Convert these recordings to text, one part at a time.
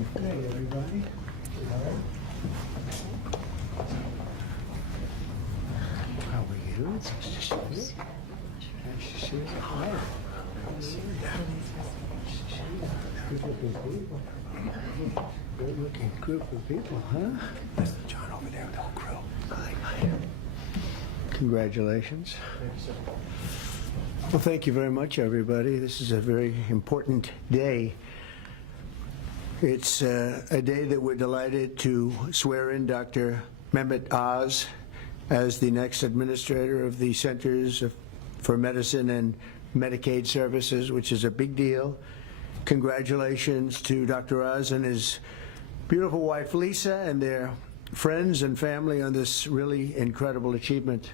Hey, everybody. How are you? It's nice to see you. Nice to see you. Hi. Good looking people. Good looking group of people, huh? That's John over there with the whole crew. Hi. Congratulations. Well, thank you very much, everybody. This is a very important day. It's a day that we're delighted to swear in Dr. Mehmet Oz as the next administrator of the Centers for Medicine and Medicaid Services, which is a big deal. Congratulations to Dr. Oz and his beautiful wife, Lisa, and their friends and family on this really incredible achievement.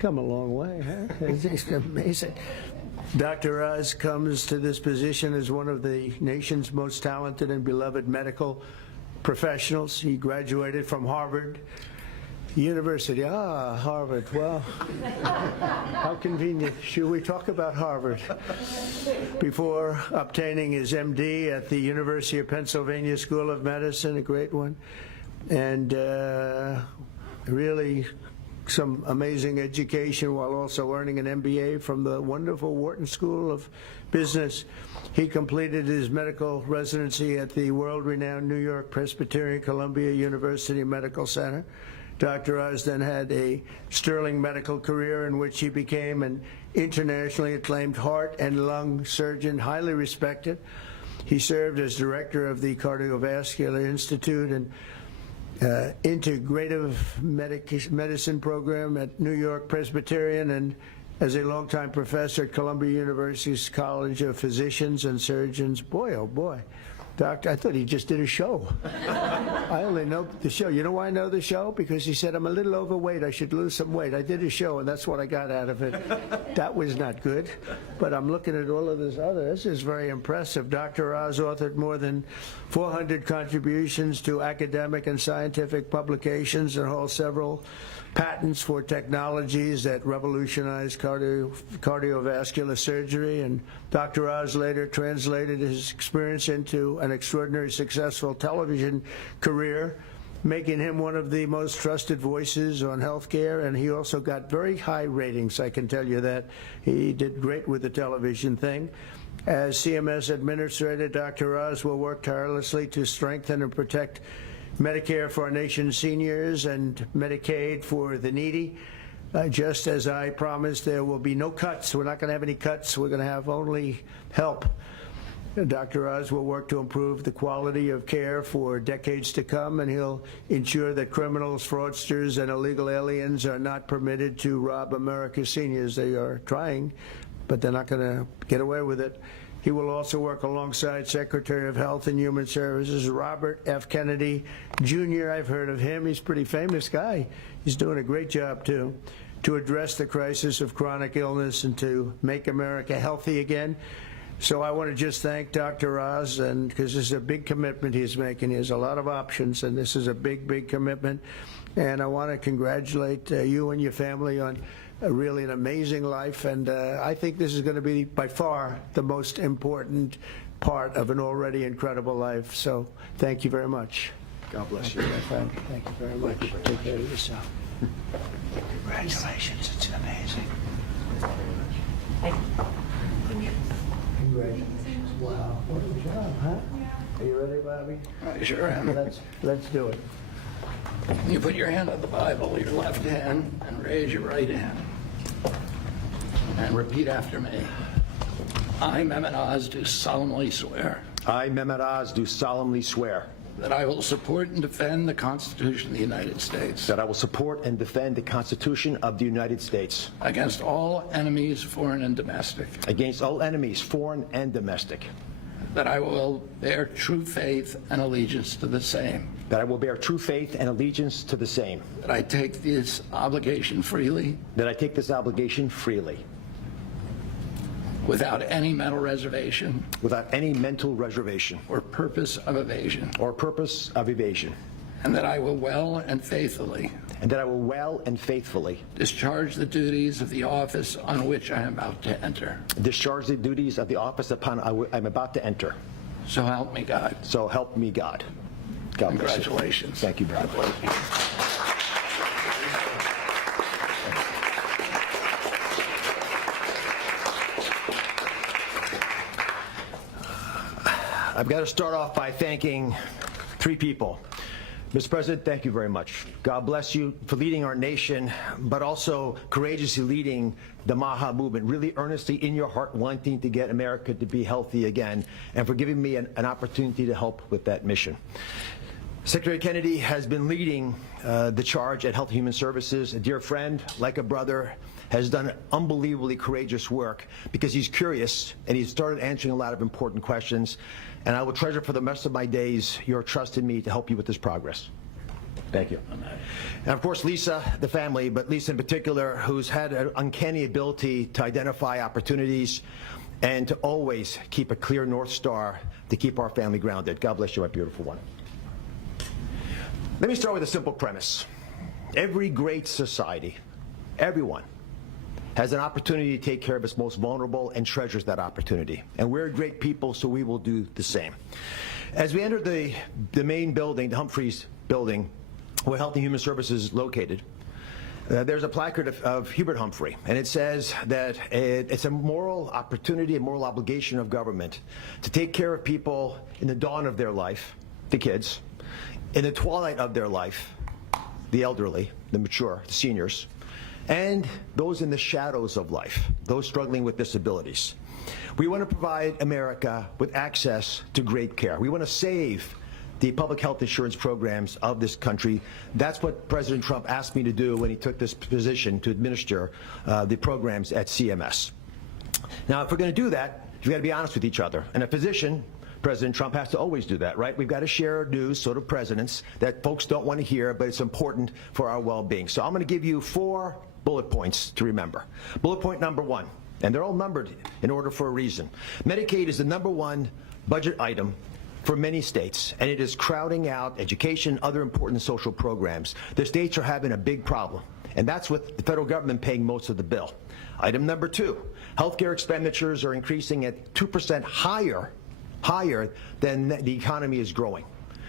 Come a long way, huh? It's amazing. Dr. Oz comes to this position as one of the nation's most talented and beloved medical professionals. He graduated from Harvard University. Ah, Harvard. Well, how convenient. Should we talk about Harvard? Before obtaining his MD at the University of Pennsylvania School of Medicine, a great one, and really some amazing education while also earning an MBA from the wonderful Wharton School of Business. He completed his medical residency at the world-renowned New York Presbyterian Columbia University Medical Center. Dr. Oz then had a sterling medical career in which he became an internationally acclaimed heart and lung surgeon, highly respected. He served as director of the Cardiovascular Institute and integrative medicine program at New York Presbyterian, and as a longtime professor at Columbia University's College of Physicians and Surgeons. Boy, oh boy. Doctor, I thought he just did a show. I only know the show. You know why I know the show? Because he said, I'm a little overweight. I should lose some weight. I did a show, and that's what I got out of it. That was not good. But I'm looking at all of this other. This is very impressive. Dr. Oz authored more than 400 contributions to academic and scientific publications and holds several patents for technologies that revolutionize cardiovascular surgery. And Dr. Oz later translated his experience into an extraordinarily successful television career, making him one of the most trusted voices on healthcare. And he also got very high ratings, I can tell you that. He did great with the television thing. As CMS Administrator, Dr. Oz will work tirelessly to strengthen and protect Medicare for our nation's seniors and Medicaid for the needy. Just as I promised, there will be no cuts. We're not going to have any cuts. We're going to have only help. Dr. Oz will work to improve the quality of care for decades to come, and he'll ensure that criminals, fraudsters, and illegal aliens are not permitted to rob America's seniors. They are trying, but they're not going to get away with it. He will also work alongside Secretary of Health and Human Services Robert F. Kennedy, Jr. I've heard of him. He's a pretty famous guy. He's doing a great job, too, to address the crisis of chronic illness and to make America healthy again. So I want to just thank Dr. Oz, and because this is a big commitment he's making. He has a lot of options, and this is a big, big commitment. And I want to congratulate you and your family on really an amazing life, and I think this is going to be by far the most important part of an already incredible life. So thank you very much. God bless you, my friend. Thank you very much. Take care of yourself. Congratulations. It's amazing. Congratulations. Wow. What a job, huh? Are you ready, Bobby? I sure am. Let's do it. You put your hand on the Bible, your left hand, and raise your right hand. And repeat after me. I, Mehmet Oz, do solemnly swear I, Mehmet Oz, do solemnly swear that I will support and defend the Constitution of the United States that I will support and defend the Constitution of the United States against all enemies, foreign and domestic, against all enemies, foreign and domestic, that I will bear true faith and allegiance to the same, that I will bear true faith and allegiance to the same, that I take this obligation freely that I take this obligation freely, without any mental reservation without any mental reservation or purpose of evasion, or purpose of evasion, and that I will well and faithfully and that I will well and faithfully discharge the duties of the office on which I am about to enter, discharge the duties of the office upon I'm about to enter, So help me God. So help me God. God bless you. Congratulations. Thank you very much. I've got to start off by thanking three people. Mr. President, thank you very much. God bless you for leading our nation, but also courageously leading the MAHA movement, really earnestly in your heart wanting to get America to be healthy again, and for giving me an opportunity to help with that mission. Secretary Kennedy has been leading the charge at Health and Human Services. A dear friend, like a brother, has done unbelievably courageous work because he's curious and he's started answering a lot of important questions. And I will treasure for the rest of my days your trust in me to help you with this progress. Thank you. And of course, Lisa, the family, but Lisa in particular, who's had an uncanny ability to identify opportunities and to always keep a clear North Star to keep our family grounded. God bless you, my beautiful one. Let me start with a simple premise. Every great society, everyone, has an opportunity to take care of its most vulnerable and treasures that opportunity. And we're great people, so we will do the same. As we enter the main building, the Humphreys building, where Health and Human Services is located, there's a placard of Hubert Humphrey, and it says that it's a moral opportunity, a moral obligation of government to take care of people in the dawn of their life, the kids, in the twilight of their life, the elderly, the mature, the seniors, and those in the shadows of life, those struggling with disabilities. We want to provide America with access to great care. We want to save the public health insurance programs of this country. That's what President Trump asked me to do when he took this position to administer the programs at CMS. Now, if we're going to do that, you've got to be honest with each other. And a physician, President Trump, has to always do that, right? We've got to share news, sort of presidents, that folks don't want to hear, but it's important for our well-being. So I'm going to give you 4 bullet points to remember. Bullet point number 1, and they're all numbered in order for a reason. Medicaid is the #1 budget item for many states, and it is crowding out education, other important social programs. The states are having a big problem, and that's with the federal government paying most of the bill. Item number 2, healthcare expenditures are increasing at 2% higher than the economy is growing.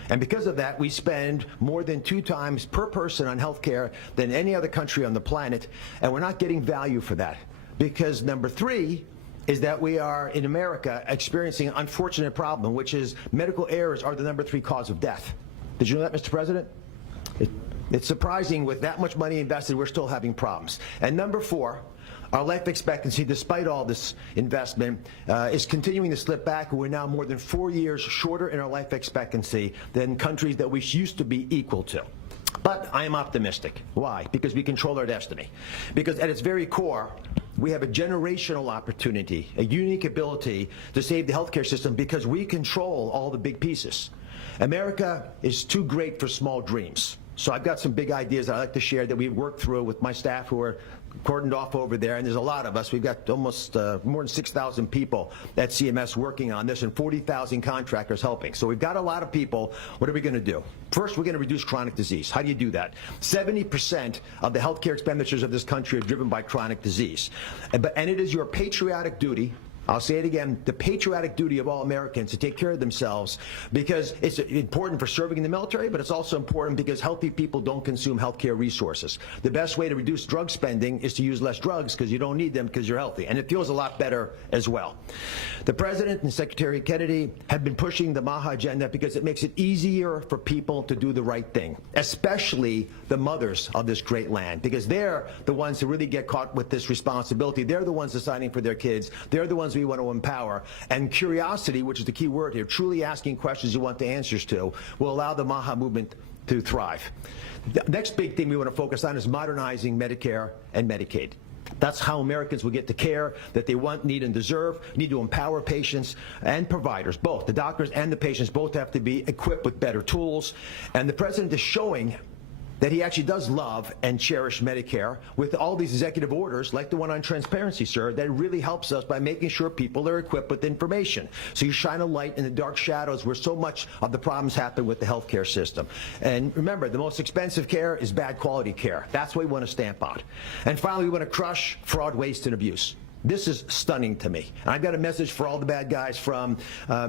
And because of that, we spend more than 2 times per person on health care than any other country on the planet, and we're not getting value for that. Because number 3 is that we are, in America, experiencing an unfortunate problem, which is medical errors are the number 3 cause of death. Did you know that, Mr. President? It's surprising with that much money invested, we're still having problems. And number 4, our life expectancy, despite all this investment, is continuing to slip back. We're now more than 4 years shorter in our life expectancy than countries that we used to be equal to. But I am optimistic. Why? Because we control our destiny. Because at its very core, we have a generational opportunity, a unique ability to save the healthcare system because we control all the big pieces. America is too great for small dreams. So I've got some big ideas that I'd like to share that we've worked through with my staff who are cordoned off over there, and there's a lot of us. We've got almost more than 6,000 people at CMS working on this and 40,000 contractors helping. So we've got a lot of people. What are we going to do? First, we're going to reduce chronic disease. How do you do that? 70% of the healthcare expenditures of this country are driven by chronic disease. And it is your patriotic duty, I'll say it again, the patriotic duty of all Americans to take care of themselves, because it's important for serving in the military, but it's also important because healthy people don't consume healthcare resources. The best way to reduce drug spending is to use less drugs because you don't need them because you're healthy, and it feels a lot better as well. The President and Secretary Kennedy have been pushing the MAHA agenda because it makes it easier for people to do the right thing, especially the mothers of this great land, because they're the ones who really get caught with this responsibility. They're the ones deciding for their kids. They're the ones we want to empower. And curiosity, which is the key word here, truly asking questions you want the answers to, will allow the MAHA movement to thrive. The next big thing we want to focus on is modernizing Medicare and Medicaid. That's how Americans will get the care that they want, need, and deserve. We need to empower patients and providers, both. The doctors and the patients both have to be equipped with better tools. And the President is showing that he actually does love and cherish Medicare with all these executive orders, like the one on transparency, sir, that really helps us by making sure people are equipped with information. So you shine a light in the dark shadows where so much of the problems happen with the healthcare system. And remember, the most expensive care is bad quality care. That's what we want to stamp out. And finally, we want to crush fraud, waste, and abuse. This is stunning to me. And I've got a message for all the bad guys from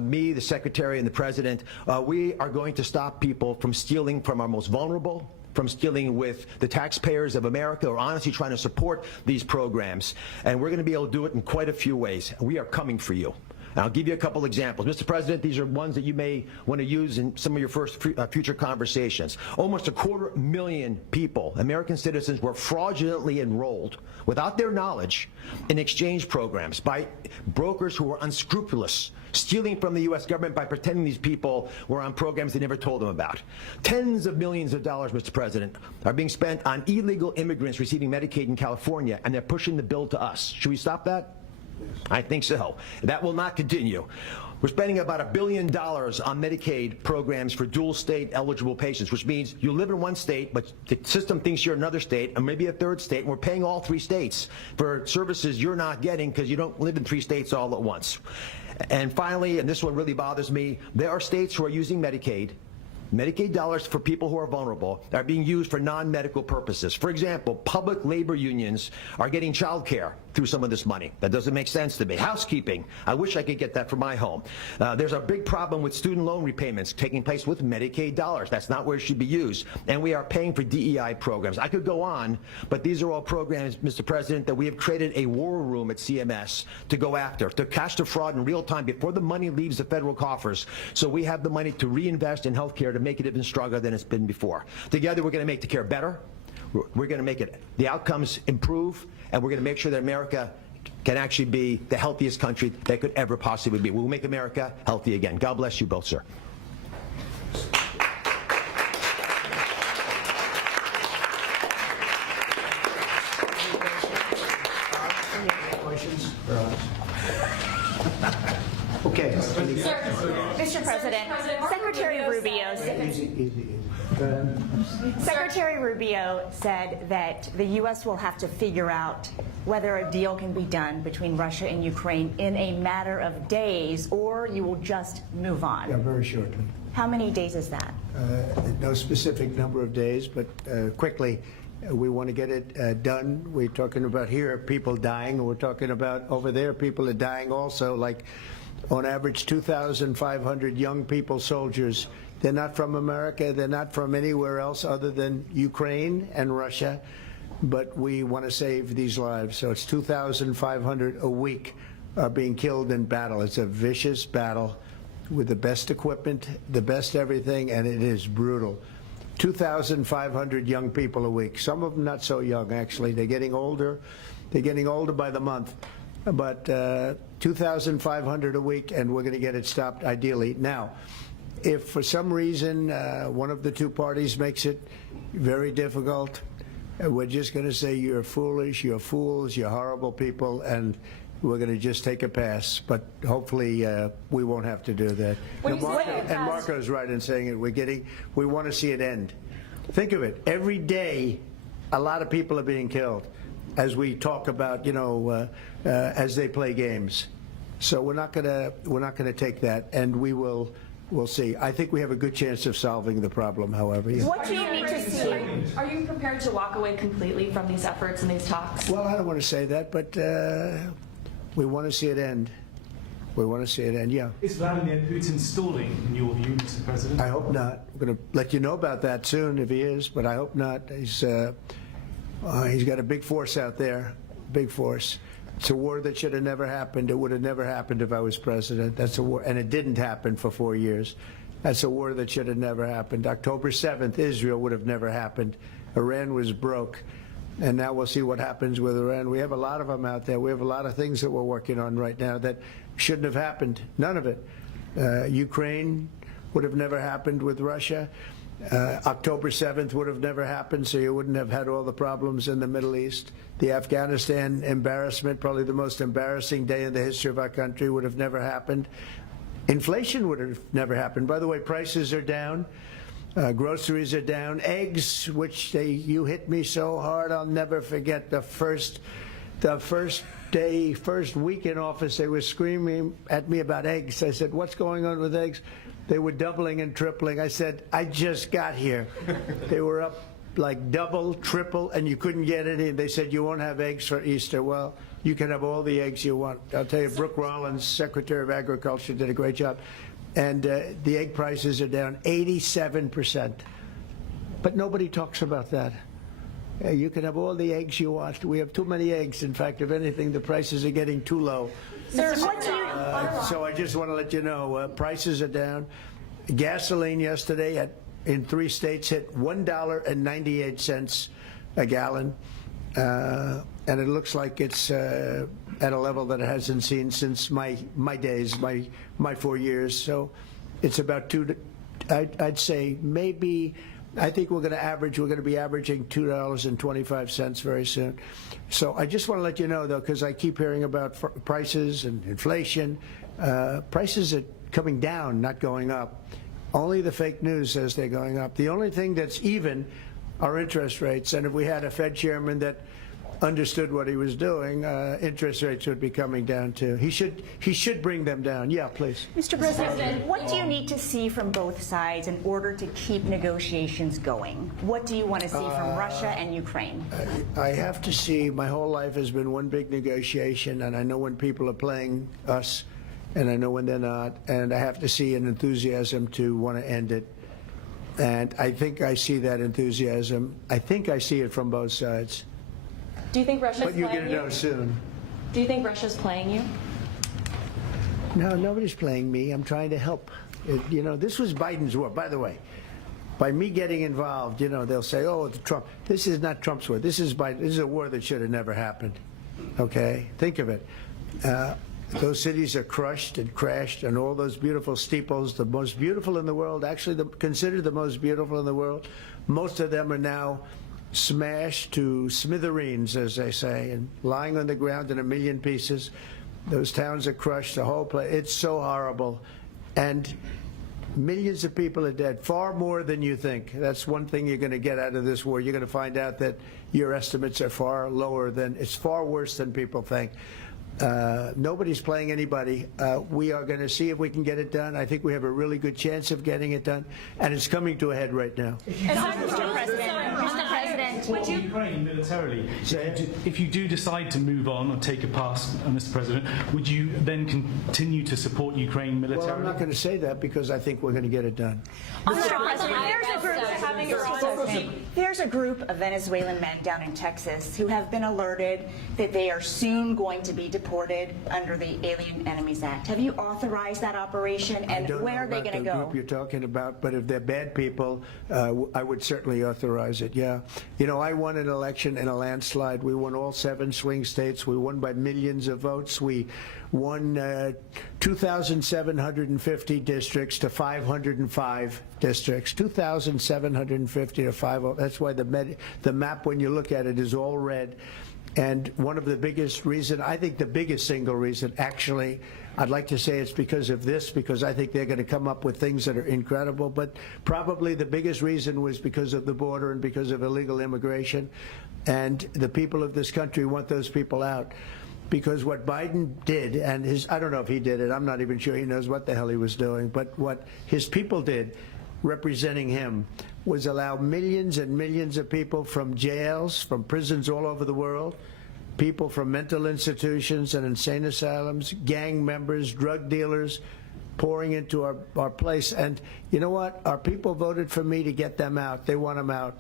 me, the Secretary, and the President. We are going to stop people from stealing from our most vulnerable, from stealing with the taxpayers of America, or honestly trying to support these programs. And we're going to be able to do it in quite a few ways. We are coming for you. And I'll give you a couple examples. Mr. President, these are ones that you may want to use in some of your future conversations. Almost 250,000 people, American citizens, were fraudulently enrolled without their knowledge in exchange programs by brokers who were unscrupulous, stealing from the U.S. government by pretending these people were on programs they never told them about. Tens of millions of dollars, Mr. President, are being spent on illegal immigrants receiving Medicaid in California, and they're pushing the bill to us. Should we stop that? I think so. That will not continue. We're spending about $1 billion on Medicaid programs for dual state eligible patients, which means you live in one state, but the system thinks you're in another state, and maybe a third state, and we're paying all 3 states for services you're not getting because you don't live in 3 states all at once. And finally, and this one really bothers me, there are states who are using Medicaid dollars for people who are vulnerable are being used for non-medical purposes. For example, public labor unions are getting child care through some of this money. That doesn't make sense to me. Housekeeping, I wish I could get that for my home. There's a big problem with student loan repayments taking place with Medicaid dollars. That's not where it should be used. And we are paying for DEI programs. I could go on, but these are all programs, Mr. President, that we have created a war room at CMS to go after, to catch the fraud in real time before the money leaves the federal coffers, so we have the money to reinvest in health care to make it even stronger than it's been before. Together, we're going to make the care better. We're going to make the outcomes improve, and we're going to make sure that America can actually be the healthiest country that could ever possibly be. We'll make America healthy again. God bless you both, sir. Okay. Mr. President, Secretary Rubio Secretary Rubio said that the U.S. will have to figure out whether a deal can be done between Russia and Ukraine in a matter of days, or you will just move on. Yeah, very shortly. How many days is that? No specific number of days, but quickly. We want to get it done. We're talking about here people dying, and we're talking about over there people are dying also, like on average 2,500 young people, soldiers. They're not from America. They're not from anywhere else other than Ukraine and Russia, but we want to save these lives. So it's 2,500 a week are being killed in battle. It's a vicious battle with the best equipment, the best everything, and it is brutal. 2,500 young people a week. Some of them not so young, actually. They're getting older. They're getting older by the month. But 2,500 a week, and we're going to get it stopped ideally. Now, if for some reason one of the two parties makes it very difficult, we're just going to say you're foolish, you're fools, you're horrible people, and we're going to just take a pass. But hopefully we won't have to do that. And Marco's right in saying it. We want to see it end. Think of it. Every day, a lot of people are being killed, as we talk about, as they play games. So we're not going to take that, and we'll see. I think we have a good chance of solving the problem, however. Yeah. What do you need to see? Are you prepared to walk away completely from these efforts and these talks? Well, I don't want to say that, but we want to see it end. We want to see it end, yeah. Is Vladimir Putin stalling, in your view, Mr. President? I hope not. I'm going to let you know about that soon if he is, but I hope not. He's got a big force out there, big force. It's a war that should have never happened. It would have never happened if I was president. That's a war, and it didn't happen for 4 years. That's a war that should have never happened. October 7th, Israel would have never happened. Iran was broke. And now we'll see what happens with Iran. We have a lot of them out there. We have a lot of things that we're working on right now that shouldn't have happened. None of it. Ukraine would have never happened with Russia. October 7th would have never happened, so you wouldn't have had all the problems in the Middle East. The Afghanistan embarrassment, probably the most embarrassing day in the history of our country, would have never happened. Inflation would have never happened. By the way, prices are down. Groceries are down. Eggs, which you hit me so hard, I'll never forget the first week in office, they were screaming at me about eggs. I said, what's going on with eggs? They were doubling and tripling. I said, I just got here. They were up like double, triple, and you couldn't get any. They said, you won't have eggs for Easter. Well, You can have all the eggs you want. I'll tell you, Brooke Rollins, Secretary of Agriculture, did a great job. And the egg prices are down 87%. But nobody talks about that. You can have all the eggs you want. We have too many eggs. In fact, if anything, the prices are getting too low. Sir, what do you... So I just want to let you know, prices are down. Gasoline yesterday in 3 states hit $1.98 a gallon. And it looks like it's at a level that it hasn't seen since my days, my 4 years. So it's about I'd say maybe, I think we're going to be averaging $2.25 very soon. So I just want to let you know, though, because I keep hearing about prices and inflation. Prices are coming down, not going up. Only the fake news says they're going up. The only thing that's even are interest rates. And if we had a Fed chairman that understood what he was doing, interest rates would be coming down too. He should bring them down. Yeah, please. Mr. President, what do you need to see from both sides in order to keep negotiations going? What do you want to see from Russia and Ukraine? I have to see. My whole life has been one big negotiation, and I know when people are playing us, and I know when they're not, and I have to see an enthusiasm to want to end it. And I think I see that enthusiasm. I think I see it from both sides. Do you think Russia's But you're playing going to you? know soon. Do you think Russia's playing you? No, nobody's playing me. I'm trying to help. You know, this was Biden's war. By the way, by me getting involved, you know, they'll say, oh, it's Trump. This is not Trump's war. This is Biden. This is a war that should have never happened. Okay? Think of it. Those cities are crushed and crashed, and all those beautiful steeples, the most beautiful in the world, actually considered the most beautiful in the world, most of them are now smashed to smithereens, as they say, and lying on the ground in a million pieces. Those towns are crushed, the whole place. It's so horrible. And millions of people are dead, far more than you think. That's one thing you're going to get out of this war. You're going to find out that your estimates are far lower than, it's far worse than people think. Nobody's playing anybody. We are going to see if we can get it done. I think we have a really good chance of getting it done, and it's coming to a head right now. Mr. President, Would you Ukraine militarily? If you do decide to move on or take a pass, Mr. President, would you then continue to support Ukraine militarily? Well, I'm not going to say that because I think we're going to get it done. Mr. President, there's a group of Venezuelan men down in Texas who have been alerted that they are soon going to be deported under the Alien Enemies Act. Have you authorized that operation, and where are they going to go? I don't know about the group you're talking about, but if they're bad people, I would certainly authorize it, yeah. You know, I won an election in a landslide. We won all 7 swing states. We won by millions of votes. We won 2,750 districts to 505 districts. 2,750 to 505. That's why the map, when you look at it, is all red. And one of the biggest reason, I think the biggest single reason, actually, I'd like to say it's because of this, because I think they're going to come up with things that are incredible, but probably the biggest reason was because of the border and because of illegal immigration. And the people of this country want those people out. Because what Biden did, and I don't know if he did it, I'm not even sure he knows what the hell he was doing, but what his people did, representing him, was allow millions and millions of people from jails, from prisons all over the world, people from mental institutions and insane asylums, gang members, drug dealers, pouring into our place. And you know what? Our people voted for me to get them out. They want them out.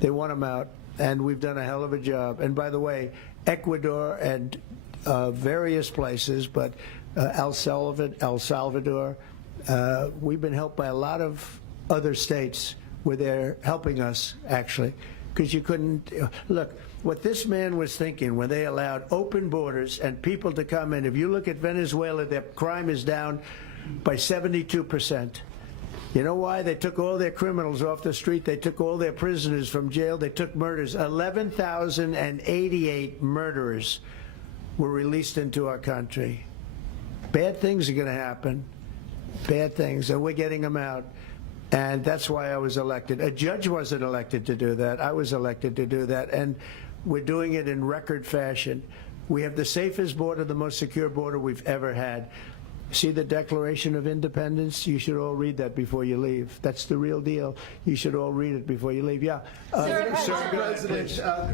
They want them out. And we've done a hell of a job. And by the way, Ecuador and various places, but El Salvador, we've been helped by a lot of other states where they're helping us, actually, because you couldn't look what this man was thinking when they allowed open borders and people to come in. If you look at Venezuela, their crime is down by 72%. You know why? They took all their criminals off the street. They took all their prisoners from jail. They took murders. 11,088 murderers were released into our country. Bad things are going to happen. Bad things. And we're getting them out. And that's why I was elected. A judge wasn't elected to do that. I was elected to do that. And we're doing it in record fashion. We have the safest border, the most secure border we've ever had. See the Declaration of Independence? You should all read that before you leave. That's the real deal. You should all read it before you leave. Yeah. Mr. President,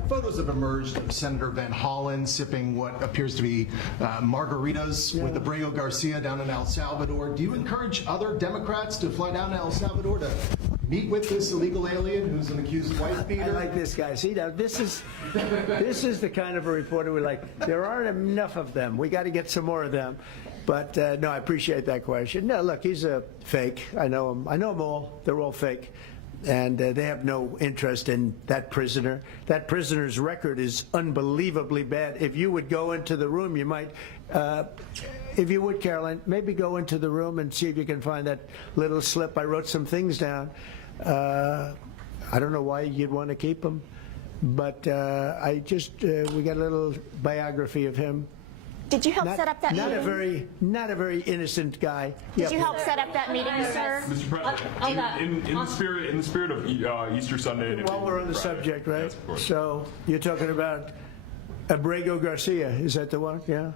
photos have emerged of Senator Van Hollen sipping what appears to be margaritas with Abrego Garcia down in El Salvador. Do you encourage other Democrats to fly down to El Salvador to meet with this illegal alien who's an accused wife beater? I like this guy. See, now this is the kind of a reporter we like. There aren't enough of them. We got to get some more of them. But no, I appreciate that question. No, look, he's a fake. I know him. I know them all. They're all fake. And they have no interest in that prisoner. That prisoner's record is unbelievably bad. If you would go into the room, you might, if you would, Caroline, maybe go into the room and see if you can find that little slip. I wrote some things down. I don't know why you'd want to keep him, but I just, we got a little biography of him. Did you help set up that meeting? Not a very innocent guy. Did you help set up that meeting, sir? Mr. President, in the spirit of Easter Sunday. While we're on the subject, right? Yes, of course. So you're talking about Abrego Garcia, is that the one? Yeah.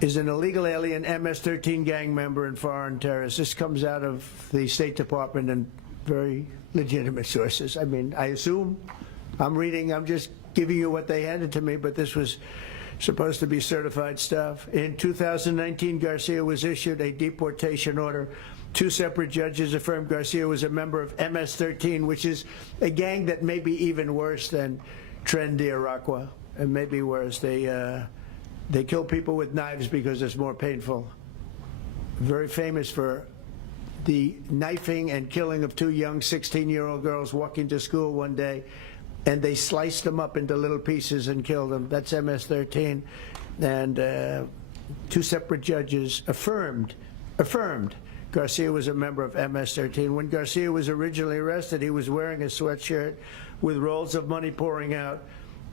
Is an illegal alien MS-13 gang member and foreign terrorist. This comes out of the State Department and very legitimate sources. I mean, I assume I'm just giving you what they handed to me, but this was supposed to be certified stuff. In 2019, Garcia was issued a deportation order. 2 separate judges affirmed Garcia was a member of MS-13, which is a gang that may be even worse than Tren de Aragua, and maybe worse. They kill people with knives because it's more painful. Very famous for the knifing and killing of 2 young 16-year-old girls walking to school one day, and they sliced them up into little pieces and killed them. That's MS-13. And 2 separate judges affirmed Garcia was a member of MS-13. When Garcia was originally arrested, he was wearing a sweatshirt with rolls of money pouring out,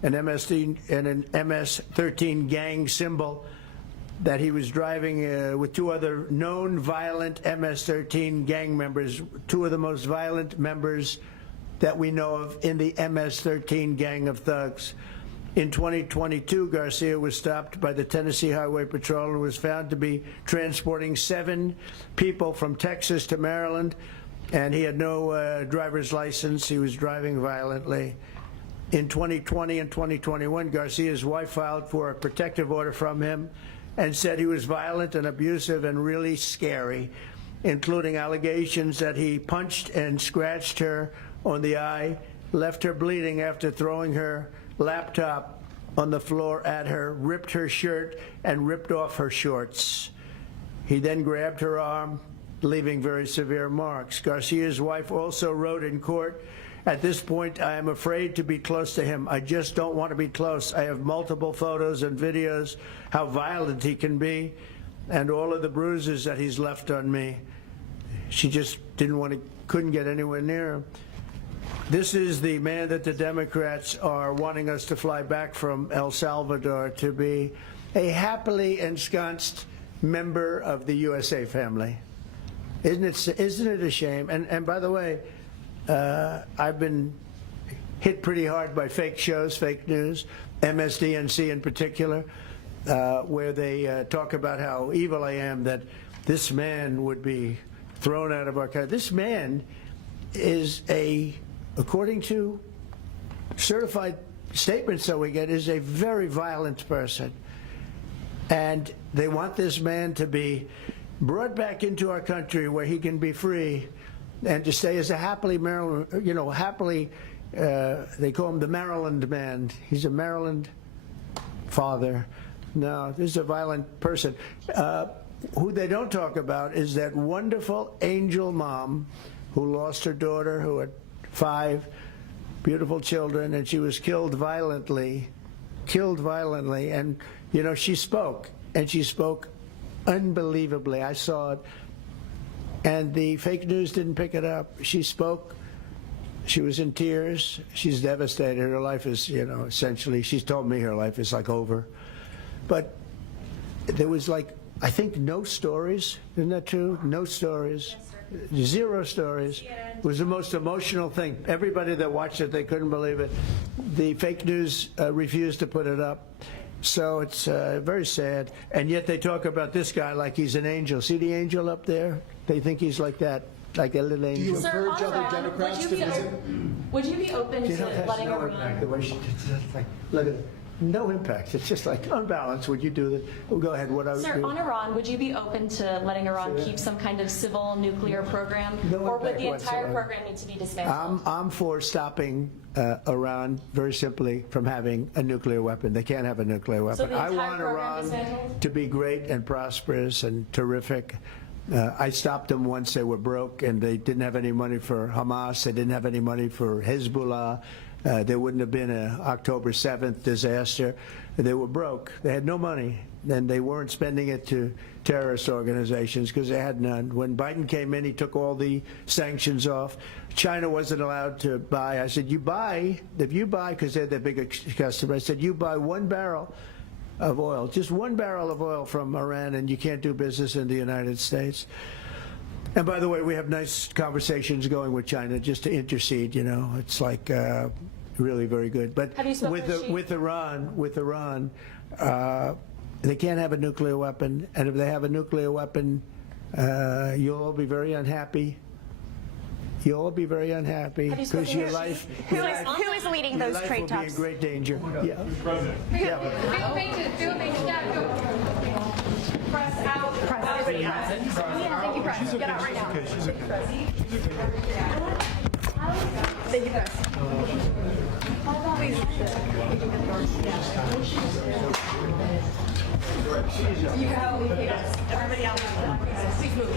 an MS-13 gang symbol that he was driving with 2 other known violent MS-13 gang members, 2 of the most violent members that we know of in the MS-13 gang of thugs. In 2022, Garcia was stopped by the Tennessee Highway Patrol and was found to be transporting 7 people from Texas to Maryland, and he had no driver's license. He was driving violently. In 2020 and 2021, Garcia's wife filed for a protective order from him and said he was violent and abusive and really scary, including allegations that he punched and scratched her on the eye, left her bleeding after throwing her laptop on the floor at her, ripped her shirt, and ripped off her shorts. He then grabbed her arm, leaving very severe marks. Garcia's wife also wrote in court, "At this point, I am afraid to be close to him. I just don't want to be close. I have multiple photos and videos how violent he can be and all of the bruises that he's left on me." She just couldn't get anywhere near him. This is the man that the Democrats are wanting us to fly back from El Salvador to be a happily ensconced member of the USA family. Isn't it a shame? And by the way, I've been hit pretty hard by fake shows, fake news, MSDNC in particular, where they talk about how evil I am, that this man would be thrown out of our country. This man is according to certified statements that we get, is a very violent person. And they want this man to be brought back into our country where he can be free and to stay as a happily Maryland, they call him the Maryland man. He's a Maryland father. No, this is a violent person. Who they don't talk about is that wonderful angel mom who lost her daughter, who had 5 beautiful children, and she was killed violently. And, she spoke, and she spoke unbelievably. I saw it. And the fake news didn't pick it up. She spoke. She was in tears. She's devastated. Her life is, essentially, she's told me her life is like over. But there was I think no stories. Isn't that true? No stories. Yes, 0 stories. It was the most emotional thing. Everybody that watched it, they couldn't believe it. The fake news refused to put it up. So it's very sad. And yet they talk about this guy like he's an angel. See the angel up there? They think he's like that, like a little angel. Do you Sir, encourage on other Iran, Democrats to visit? Would you be open You to know, that's letting no impact. The Iran? way she, it's just like, look at it. No impact. It's just like unbalanced. Would you do that? Well, go ahead. What I would Sir, do. on Iran, would you be open to letting Iran keep some kind of civil nuclear program? No Or would impact the entire whatsoever. program need to be dismantled? I'm for stopping Iran very simply from having a nuclear weapon. They can't have a nuclear weapon. the I entire want program Iran dismantled? to be great and prosperous and terrific. I stopped them once they were broke and they didn't have any money for Hamas. They didn't have any money for Hezbollah. There wouldn't have been an October 7th disaster. They were broke. They had no money. And they weren't spending it to terrorist organizations because they had none. When Biden came in, he took all the sanctions off. China wasn't allowed to buy. I said, if you buy, because they're their biggest customer, I said, you buy 1 barrel of oil, just 1 barrel of oil from Iran, and you can't do business in the United States. And by the way, we have nice conversations going with China just to intercede, you know. It's like really very good. But Have you spoken to Xi? with Iran, they can't have a nuclear weapon. And if they have a nuclear weapon, you'll all be very unhappy. You'll all be very unhappy Have you because spoken your to life, Xi? your life, Who is leading your those life trade will be in talks? great danger. Yeah. President. Yeah. Press out. Everybody out. Yeah, thank you, press. Get out right now. Thank you, press. You have everybody out. Please move.